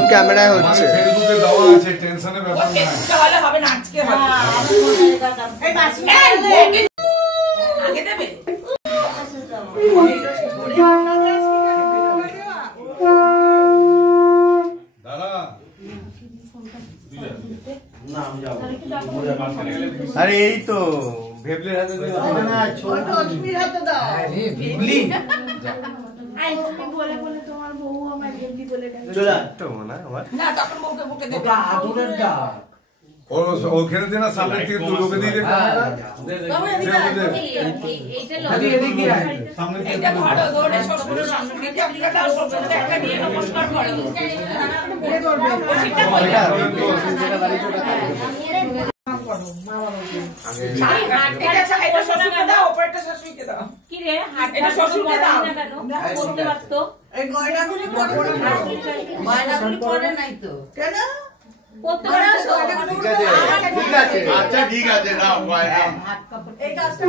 সব ক্যামেরায় হচ্ছে। ফেসবুকে দেওয়া আছে, টেনশনের ব্যাপার না। ফেসবুকে হলে হবে না, আজকে হবে। এই মাসি আগে দেবে। দাদা না আমি যাব। আরে এই তো ভেবলের হাতে না ছোট অশ্মির হাতে দাও। আরে ভেবলি আই তুমি বলে বলে তোমার বউ আমার ভেবলি বলে ডাকে। চলা তো মনে আমার না তখন বউকে বুকে দেবে। ওটা আদরের ডাক। ওখানে দিনা সামনে থেকে তুলোকে দিয়ে দে ক্যামেরা। বাবা এদিকে এইটা এদিকে আয় সামনে থেকে এটা ধরো দৌড়ে শ্বশুরের সামনে থেকে আপনি দাও শ্বশুরকে একটা নিয়ে নমস্কার করো। কে করবে? ওটা এটা শ্বশুরকে দাও, ওপরটা শাশুড়িকে দাও। কি রে এটা শ্বশুরকে দাও। বলতে পারতো এই গয়নাগুলি পরে না। গয়নাগুলি পরে নাই তো। কেন? করতে পারতো। ঠিক আছে ঠিক আছে আচ্ছা ঠিক আছে নাও গয়না। এই কাজটা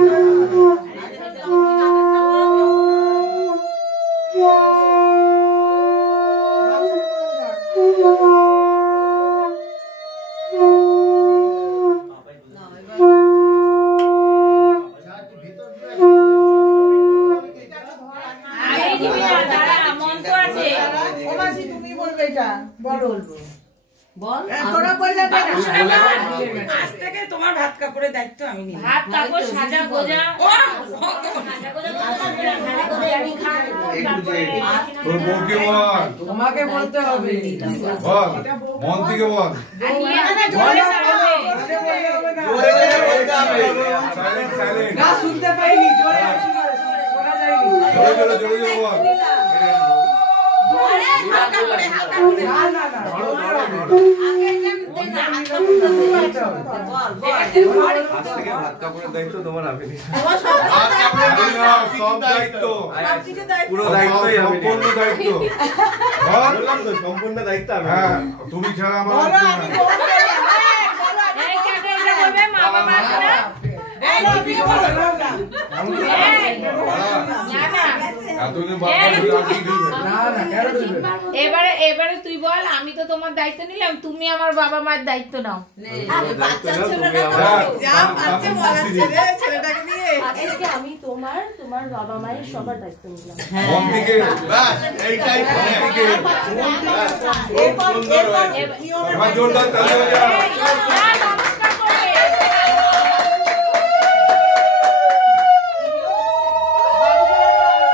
আজ থেকে তোমার ভাত কাপড়ের দায়িত্ব আমি নিই। ভাত কাপড় সাজা গোজা তোর বউকে বল, তোমাকে বলতে হবে। বল মন থেকে বল। সাইলেন্ট সাইলেন্ট না শুনতে পাইনি, জোরে শোনা যায়নি। জোরে জোরে জোরে বল। না না না আজ থেকে ভাত কাপড়ের দায়িত্ব তোমার আমি সব দায়িত্ব, পুরো দায়িত্বই আমি সম্পূর্ণ দায়িত্ব। বললাম তো সম্পূর্ণ দায়িত্ব আমি। হ্যাঁ তুমি ছাড়া আমার আর কেউ নাই। এই কাকে এটা বলবে মা বাবা আছে না? এতদিন বাবা না কেন দিবে? এবারে তুই বল, আমি তো তোমার দায়িত্ব নিলাম, তুমি আমার বাবা মায়ের দায়িত্ব নাও। আজকে আমি তোমার বাবা মায়ের সবার দায়িত্ব নিলাম। মন থেকে বাস এইটাই এবার জোরদার তালি বাজা। নমস্কার করে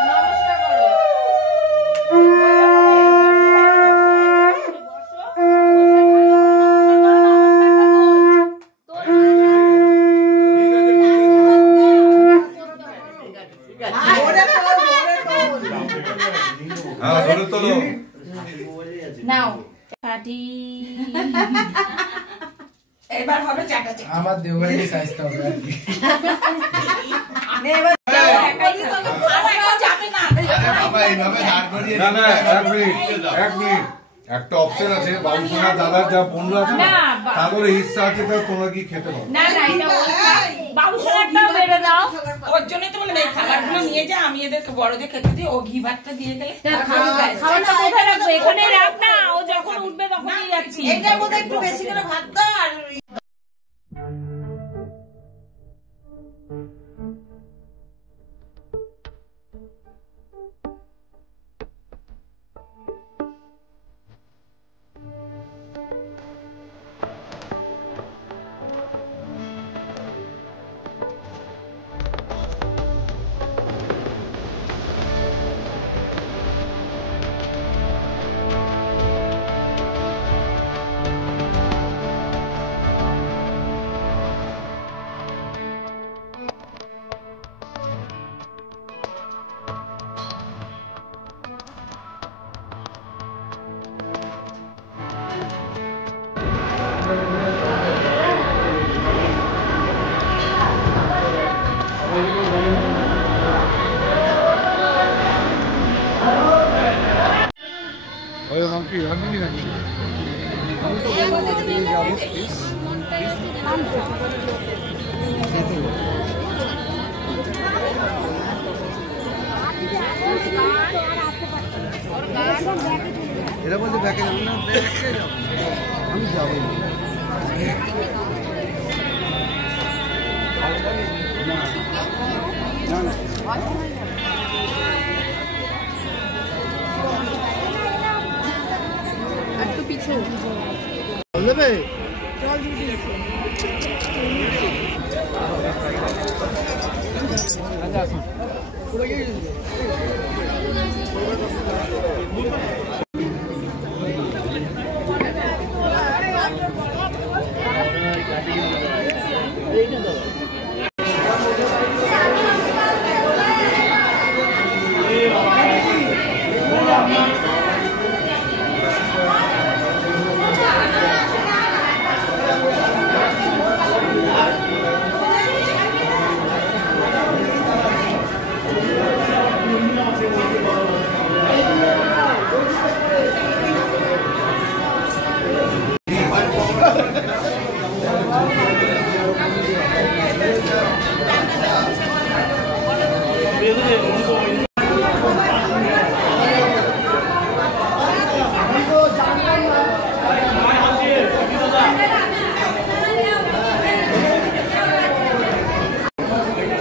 নমস্কার করো। হ্যাঁ ধরে তোলো। নাও কাটি এবার হবে চাটা চাটা। আমার দেওয়ালি সাইজটা হবে আর কি। বাবা এইভাবে দাঁড় করিয়ে না না এক মিনিট একটা অপশন আছে, বাবুসোনা দাদার যা পণ্য আছে না না, তাদের হিস্সা আছে, তা তোমরা কি খেতে পারো? না না এটা বাবুসোনাটাও বেড়ে দাও। ওর জন্যই তো বললাম এই খাবারগুলো নিয়ে যা, আমি এদেরকে বড়দের খেতে দিই, ও ঘি ভাতটা দিয়ে গেলে খাওয়াটা কোথায় রাখবো? এখানে রাখ না, ও যখন উঠবে তখনই যাচ্ছি। এটার মধ্যে একটু বেশি করে ভাত দাও। আর এরা বলতে একটু পিছু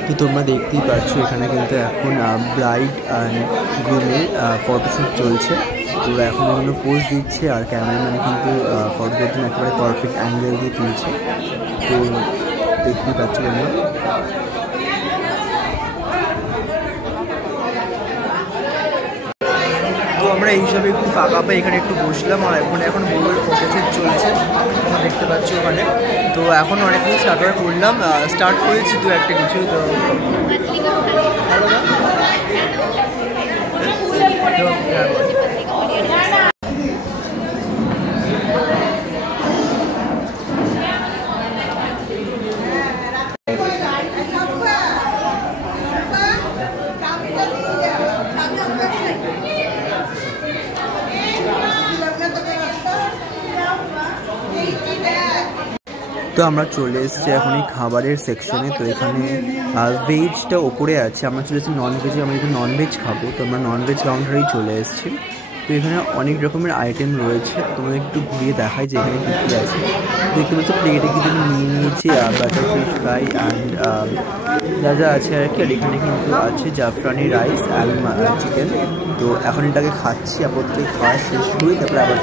তো তোমরা দেখতেই পাচ্ছ এখানে কিন্তু এখন ব্রাইড অ্যান্ড গ্রুমের ফটোশ্যুট চলছে। তো এখন এগুলো পোজ দিচ্ছে আর ক্যামেরাম্যান কিন্তু ফটোর জন্য একেবারে পারফেক্ট অ্যাঙ্গেল দিয়ে তুলছে। তো দেখতেই পাচ্ছ তোমরা। তো আমরা এইসবে একটু ফাঁকা পাই এখানে একটু বসলাম আর এখন বউয়ের ফটোশ্যুট চলছে তোমরা দেখতে পাচ্ছ ওখানে। তো এখন অনেকদিন স্টার্ট করলাম, স্টার্ট করেছি তো একটা কিছু। তো তো আমরা চলে এসেছি এখন এই খাবারের সেকশনে। তো এখানে ভেজটা ওপরে আছে, আমরা চলে এসেছি ননভেজে, আমরা যেহেতু ননভেজ খাবো তো আমরা ননভেজ কাউন্টারেই চলে এসেছি। তো এখানে অনেক রকমের আইটেম রয়েছে, তোমাদের একটু ঘুরিয়ে দেখাই যে এখানে কী কী আছে। দেখতে পাচ্ছি প্লেটে কিন্তু নিয়ে নিয়েছি বাটার ফিশ ফ্রাই অ্যান্ড যা যা আছে আর কি। আর এখানে কিন্তু আছে জাফরানি রাইস অ্যান্ড চিকেন। তো এখন এটাকে খাচ্ছি, আপাতত খাওয়া শেষ করি তারপরে আবার